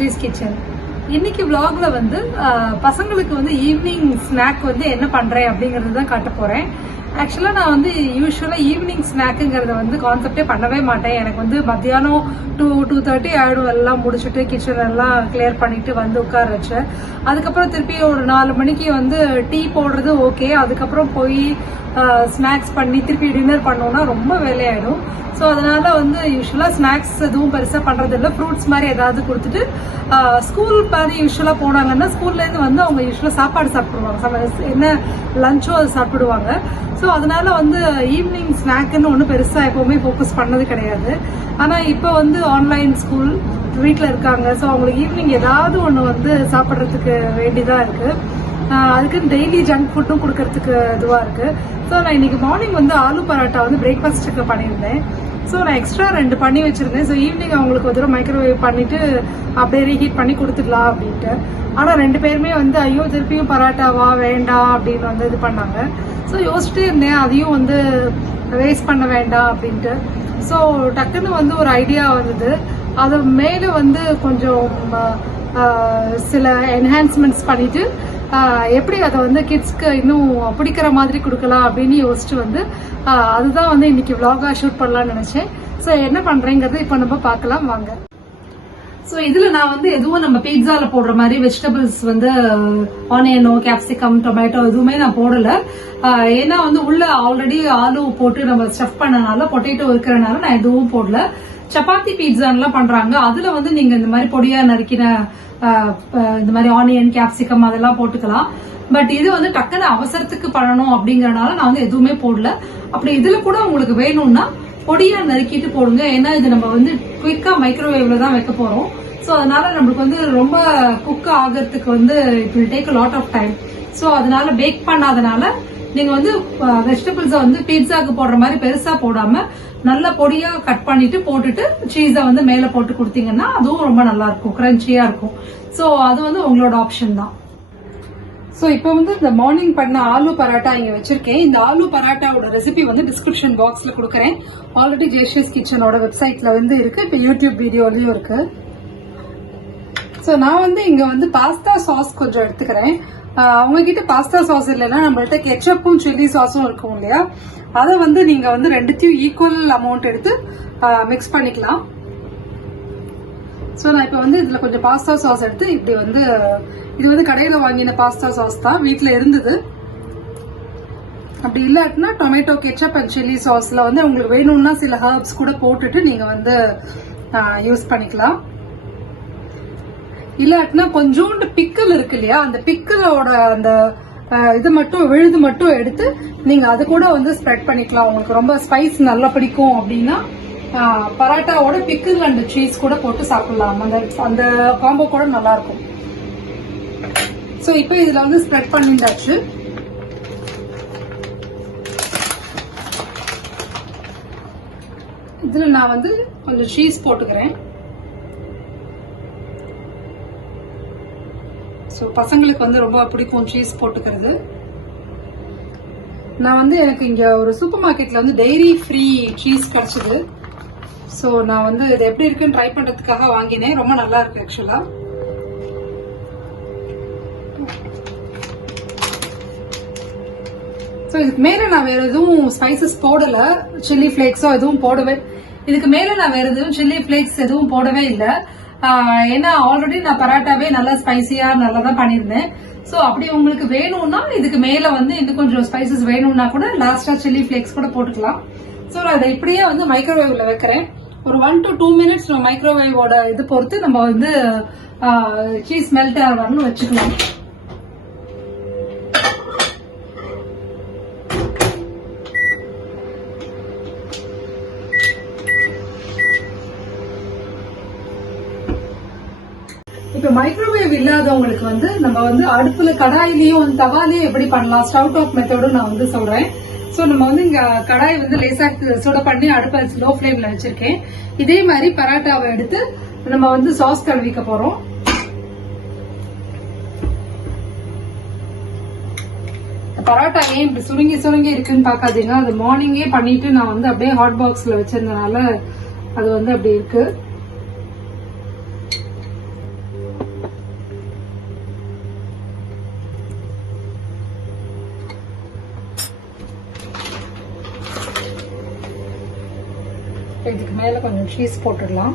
Jayasree's kitchen. இன்னைக்கு vlogல வந்து பசங்களுக்கு வந்து ஈவினிங் ஸ்நாக் வந்து என்ன பண்றேன் அப்படிங்கறது தான் காட்ட போறேன். ஆக்சுவலா நான் வந்து யூஸ்வலா ஈவினிங் ஸ்நாக்குங்கிறத வந்து கான்செப்டே பண்ணவே மாட்டேன். எனக்கு வந்து மத்தியானம் 2:30 ஆயிடும் எல்லாம் முடிச்சுட்டு கிச்சன் எல்லாம் கிளியர் பண்ணிட்டு வந்து உட்கார வச்சேன். அதுக்கப்புறம் திருப்பி ஒரு 4 மணிக்கு வந்து டீ போடுறது ஓகே. அதுக்கப்புறம் போய் ஸ்நாக்ஸ் பண்ணி திருப்பி டின்னர் பண்ணோம்னா ரொம்ப வேலையாயிடும். ஸோ அதனால வந்து யூஸ்வலா ஸ்நாக்ஸ் எதுவும் பெருசா பண்றது இல்லை. ஃப்ரூட்ஸ் மாதிரி ஏதாவது கொடுத்துட்டு ஸ்கூல் மாதிரி யூஸ்வலா போனாங்கன்னா ஸ்கூல்ல இருந்து வந்து அவங்க யூஸ்வலா சாப்பாடு சாப்பிடுவாங்க. என்ன லஞ்சோ அது சாப்பிடுவாங்க. ஸோ அதனால வந்து ஈவினிங் ஸ்நாக்குன்னு ஒன்றும் பெருசா எப்பவுமே ஃபோக்கஸ் பண்ணது கிடையாது. ஆனா இப்போ வந்து ஆன்லைன் ஸ்கூல் வீட்டில் இருக்காங்க. ஸோ அவங்களுக்கு ஈவினிங் ஏதாவது ஒன்று வந்து சாப்பிட்றதுக்கு வேண்டியதா இருக்கு. அதுக்கு டெய்லி ஜங்க் ஃபுட்டும் கொடுக்கறதுக்கு இதுவா இருக்கு. ஸோ நான் இன்னைக்கு மார்னிங் வந்து ஆலு பராட்டா வந்து பிரேக்ஃபாஸ்ட்டுக்கு பண்ணியிருந்தேன். ஸோ நான் எக்ஸ்ட்ரா 2 பண்ணி வச்சிருந்தேன். ஸோ ஈவினிங் அவங்களுக்கு ஒரு தடவை மைக்ரோவேவ் பண்ணிட்டு அப்படியே ரீஹீட் பண்ணி கொடுத்துடலாம் அப்படின்ட்டு. ஆனா 2 பேருமே வந்து ஐயோ திருப்பியும் பராட்டாவா வேண்டாம் அப்படின்னு வந்து இது பண்ணாங்க. ஸோ யோசிச்சுட்டே இருந்தேன் அதையும் வந்து வேஸ்ட் பண்ண வேண்டாம் அப்படின்ட்டு. ஸோ டக்குன்னு வந்து ஒரு ஐடியா வந்தது. அது மேல வந்து கொஞ்சம் சில என்ஹான்ஸ்மெண்ட்ஸ் பண்ணிட்டு எப்படி அதை வந்து கிட்ஸ்க்கு இன்னும் பிடிக்கிற மாதிரி கொடுக்கலாம் அப்படின்னு யோசிச்சு வந்து அதுதான் வந்து இன்னைக்கு vlog-ஆ ஷூட் பண்ணலாம்னு நினைச்சேன். ஸோ என்ன பண்றேங்கிறது இப்போ நம்ம பார்க்கலாம் வாங்க. ஸோ இதுல நான் வந்து எதுவும் நம்ம பீட்சால போடுற மாதிரி வெஜிடபிள்ஸ் வந்து ஆனியனோ கேப்சிகம் டொமேட்டோ எதுவுமே நான் போடல. ஏன்னா வந்து உள்ள ஆல்ரெடி ஆலு போட்டு நம்ம ஸ்டஃப் பண்ணனால பொட்டேட்டோ இருக்கிறனால நான் எதுவும் போடல. சப்பாத்தி பீட்சான்லாம் பண்றாங்க. அதுல வந்து நீங்க இந்த மாதிரி பொடியா நறுக்கின இந்த மாதிரி ஆனியன் கேப்சிகம் அதெல்லாம் போட்டுக்கலாம். பட் இது வந்து டக்குன்னு அவசரத்துக்கு பண்ணணும் அப்படிங்கறனால நான் வந்து எதுவுமே போடல. அப்படி இதுல கூட உங்களுக்கு வேணும்னா பொடியா நறுக்கிட்டு போடுங்க. ஏன்னா இது நம்ம வந்து குயிக்கா மைக்ரோவேவ்ல தான் வைக்க போறோம். சோ அதனால நம்மளுக்கு வந்து ரொம்ப குக் ஆகிறதுக்கு வந்து it will take a lot of time. So அதனால பேக் பண்ணாதனால நீங்க வந்து வெஜிடபிள்ஸ வந்து பீட்சாக்கு போடுற மாதிரி பெருசா போடாம நல்ல பொடியா கட் பண்ணிட்டு போட்டுட்டு சீஸ வந்து மேல போட்டு கொடுத்தீங்கன்னா அதுவும் ரொம்ப நல்லா இருக்கும், கிரன்ச்சியா இருக்கும். சோ அது வந்து உங்களோட ஆப்ஷன் தான். சோ இப்போ வந்து இந்த மார்னிங் பண்ண ஆலு பராட்டா இங்க வச்சிருக்கேன். இந்த ஆலு பராட்டாவோட ரெசிபி வந்து டிஸ்கிரிப்ஷன் பாக்ஸ்ல கொடுக்கறேன். ஆல்ரெடி ஜெயஸ்ரீஸ் கிச்சனோட வெப்சைட்ல வந்து இருக்கு. இப்போ யூடியூப் வீடியோலயும் இருக்கு. சோ நான் வந்து இங்க வந்து பாஸ்தா சாஸ் கொஞ்சம் எடுத்துக்கிறேன். அவங்க கிட்ட பாஸ்தா சாஸ் இல்லைன்னா நம்மள்ட்ட கெச்சப்பும் சில்லி சாஸும் இருக்கும் இல்லையா, அதை வந்து நீங்க வந்து ரெண்டுத்தையும் ஈக்குவல் அமௌண்ட் எடுத்து மிக்ஸ் பண்ணிக்கலாம். சோ நான் இப்ப வந்து இதுல கொஞ்சம் பாஸ்தா சாஸ் எடுத்து இப்படி வந்து இது வந்து கடையில வாங்கின பாஸ்தா சாஸ் தான், வீட்டுல இருந்தது. அப்படி இல்லாட்டினா டொமேட்டோ கெச்சப் அண்ட் சில்லி சாஸ்ல வந்து உங்களுக்கு வேணும்னா சில ஹர்ப்ஸ் கூட போட்டுட்டு நீங்க வந்து யூஸ் பண்ணிக்கலாம். இல்லாட்டினா கொஞ்சோண்டு பிக்கல் இருக்கு இல்லையா, அந்த பிக்கலோட அந்த இது மட்டும் விழுது மட்டும் எடுத்து நீங்க அது கூட வந்து ஸ்ப்ரெட் பண்ணிக்கலாம். உங்களுக்கு ரொம்ப ஸ்பைஸ் நல்லா பிடிக்கும் அப்படின்னா பராட்டாவோட பிக்கல் அண்ட் சீஸ் கூட போட்டு சாப்பிடலாம். அந்த காம்போ கூட நல்லா இருக்கும். சோ இப்போ இதுல வந்து ஸ்ப்ரெட் பண்ணிட்டாச்சு. இதுல நான் வந்து கொஞ்சம் சீஸ் போட்டுக்கிறேன். ஸோ பசங்களுக்கு வந்து ரொம்ப பிடிக்கும் சீஸ் போட்டுக்கிறது. நான் வந்து எனக்கு இங்க ஒரு சூப்பர் மார்க்கெட்ல வந்து டெய்ரி ஃப்ரீ சீஸ் கிடைச்சது. ஸோ நான் வந்து இது எப்படி இருக்குன்னு ட்ரை பண்றதுக்காக வாங்கினேன். ரொம்ப நல்லா இருக்கு ஆக்சுவலா. ஸோ இதுக்கு மேல நான் வேற எதுவும் ஸ்பைசஸ் போடல. சில்லி பிளேக்ஸோ எதுவும் போடவே, இதுக்கு மேல நான் வேற எதுவும் சில்லி பிளேக்ஸ் எதுவும் போடவே இல்லை. ஏன்னா ஆல்ரெடி நான் பராட்டாவே நல்லா ஸ்பைசியா நல்லா தான் பண்ணிருந்தேன். சோ அப்படி உங்களுக்கு வேணும்னா இதுக்கு மேல வந்து இன்னும் கொஞ்சம் ஸ்பைசஸ் வேணும்னா கூட லாஸ்டா சில்லி பிளேக்ஸ் கூட போட்டுக்கலாம். சோ நான் இதை இப்படியே வந்து மைக்ரோவேவ்ல வைக்கிறேன். ஒரு 1 to 2 minutes நம்ம மைக்ரோவேவோட இது பொறுத்து நம்ம வந்து சீஸ் மெல்ட் ஆகணும்னு வச்சுக்கலாம். இப்ப மைக்ரோவேவ் இல்லாதவங்களுக்கு வந்து நம்ம வந்து அடுப்புல கடாயிலையும் தவாலையும் எப்படி பண்ணலாம், ஸ்டவ் டாப் மெத்தடும் நான் வந்து சொல்றேன். சோ நம்ம வந்து இங்க கடாய் வந்து லேசா சுட பண்ணி அடுப்பை லோ ஃபிளேம்ல வச்சிருக்கேன். இதே மாதிரி பராட்டாவை எடுத்து நம்ம வந்து சாஸ் தடவிக்க போறோம். பராட்டா ஏன் இப்படி சுருங்கி சுருங்கி இருக்குன்னு பாக்காதீங்க. அது மார்னிங்கே பண்ணிட்டு நான் வந்து அப்படியே ஹாட் பாக்ஸ்ல வச்சிருந்தனால அது வந்து அப்படி இருக்கு. இதுக்கு மேல கொஞ்சம் சீஸ் போட்டுடலாம்.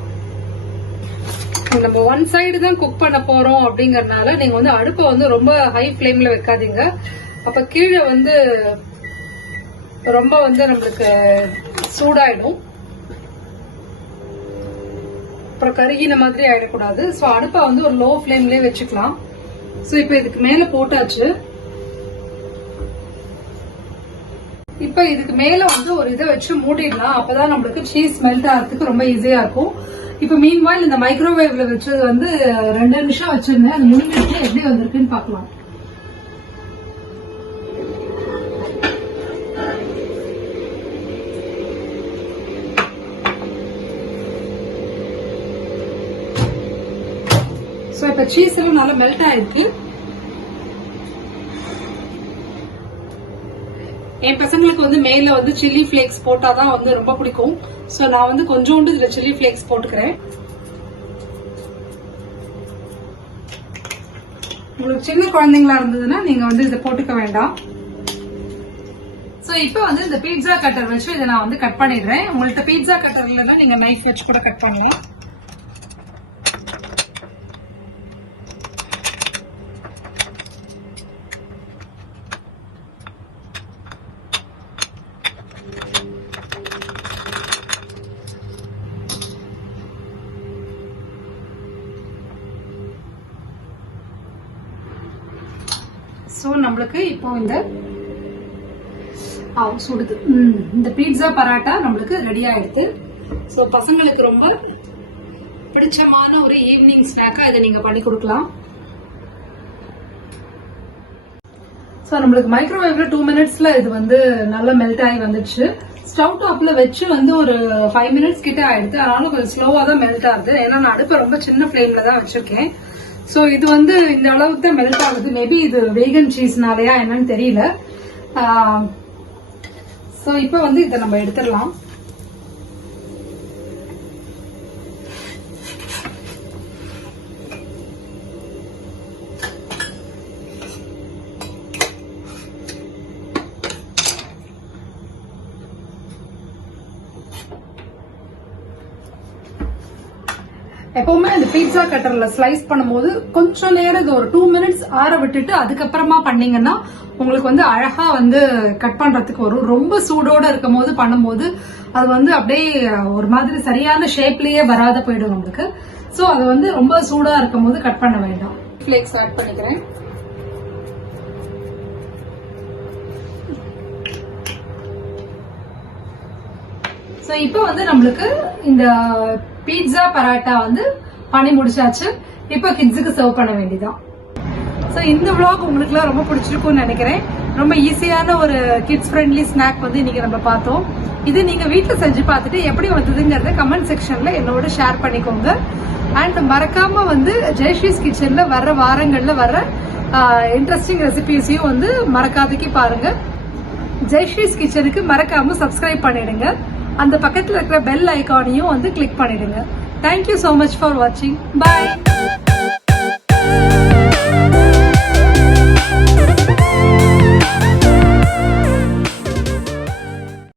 நம்ம ஒன் சைடு தான் குக் பண்ண போறோம் அப்படிங்கறதுனால நீங்க வந்து அடுப்பை வந்து ரொம்ப ஹை ஃபிளேம்ல வைக்காதீங்க. அப்ப கீழே வந்து ரொம்ப வந்து நம்மளுக்கு சூடாயிடும், அப்புறம் கருகின மாதிரி ஆயிடக்கூடாது. ஸோ அடுப்பை வந்து ஒரு லோ ஃபிளேம்லயே வச்சுக்கலாம். ஸோ இப்போ இதுக்கு மேல போட்டாச்சு. இப்ப இதுக்கு மேல வந்து ஒரு இதை வச்சு மூடிடலாம். அப்பதான் நம்மளுக்கு சீஸ் மெல்ட் ஆகிறதுக்கு ரொம்ப ஈஸியா இருக்கும். இப்ப மீன்வாயில் இந்த மைக்ரோவேவ்ல வச்சது வந்து 2 நிமிஷம் வச்சிருந்தேன். அது முடிஞ்சிட்டு எப்படி வந்திருக்குன்னு பாக்கலாம். சோ இப்ப சீஸ் எல்லாம் நல்லா மெல்ட் ஆயிருக்கு. என் பசங்களுக்கு வந்து மேல வந்து சில்லி பிளேக்ஸ் போட்டாதான் வந்து ரொம்ப பிடிக்கும். சோ நான் வந்து கொஞ்சோண்டு இதுல சில்லி பிளேக்ஸ் போட்டுக்கிறேன். உங்களுக்கு சின்ன குழந்தைங்களா இருந்ததுன்னா நீங்க வந்து இதை போட்டுக்க வேண்டாம். சோ இப்ப வந்து இந்த பீட்சா கட்டர் வச்சு இதை நான் வந்து கட் பண்ணிடுறேன். உங்கள்ட்ட பீட்சா கட்டர் இல்லைன்னா நீங்க நைஃப் வச்சு கூட கட் பண்ணலாம். சோ நம்மளுக்கு இப்போ இந்த பீட்சா பராட்டா நம்மளுக்கு ரெடி ஆயிடுது. சோ பசங்களுக்கு ரொம்ப பிடிச்சமான ஒரு ஈவினிங் ஸ்நாக்கா இதை நீங்க பண்ணி கொடுக்கலாம். சோ நம்மளுக்கு மைக்ரோவேவ்ல 2 மினிட்ஸ்ல இது வந்து நல்லா மெல்ட் ஆகி வந்துச்சு. ஸ்டவ் டாப்ல வச்சு வந்து ஒரு 5 மினிட்ஸ் கிட்ட ஆயிடுது. அதனால கொஞ்சம் ஸ்லோவா தான் மெல்ட் ஆகுது. ஏன்னா நான் அடுப்பை ரொம்ப சின்ன ஃபிளேம்ல தான் வச்சிருக்கேன். சோ இது வந்து இந்த அளவுக்கு தான் மெல்ட் ஆகுது. மேபி இது வேகன் சீஸ்னாலயா என்னன்னு தெரியல. சோ இப்ப வந்து இதை நம்ம எடுத்துடலாம். எப்பவுமே இந்த பீட்சா கட்டர்ல ஸ்லைஸ் பண்ணும்போது கொஞ்சம் நேரம் ஒரு 2 மினிட்ஸ் ஆற விட்டுட்டு அதுக்கப்புறமா பண்ணீங்கன்னா உங்களுக்கு வந்து அழகா வந்து கட் பண்றதுக்கு வரும். ரொம்ப சூடோட இருக்கும் போது பண்ணும்போது அது வந்து அப்படியே ஒரு மாதிரி சரியான ஷேப்லயே வராத போயிடும் நம்மளுக்கு. சோ அது வந்து ரொம்ப சூடா இருக்கும் போது கட் பண்ண வேண்டாம். ஃபிளேக்ஸ் ஆட் பண்ணிக்கிறேன். சோ இப்போ வந்து நம்மளுக்கு இந்த பீட்சா பராட்டா வந்து பண்ணி முடிச்சாச்சு. இப்போ கிட்ஸுக்கு சர்வ் பண்ண வேண்டியதான். சோ இந்த vlog உங்களுக்கு எல்லாம் ரொம்ப பிடிச்சிருக்கும்னு நினைக்கிறேன். ரொம்ப ஈஸியான ஒரு கிட்ஸ் ஃப்ரெண்ட்லி ஸ்நாக் வந்து இன்னைக்கு நம்ம பார்த்தோம். இது நீங்க வீட்டுல செஞ்சு பார்த்துட்டு எப்படி வந்ததுங்கறத கமெண்ட் செக்ஷன்ல என்னோட ஷேர் பண்ணிக்கோங்க. அண்ட் மறக்காம வந்து ஜெயஸ்ரீஸ் கிச்சன்ல வர்ற வாரங்கள்ல வர்ற இன்ட்ரெஸ்டிங் ரெசிபிஸையும் வந்து மறக்காதக்கு பாருங்க. ஜெயஸ்ரீஸ் கிச்சனுக்கு மறக்காம சப்ஸ்கிரைப் பண்ணிடுங்க. அந்த பக்கத்துல இருக்கிற பெல் ஐகானையும் வந்து கிளிக் பண்ணிடுங்க. Thank you so much for watching. Bye.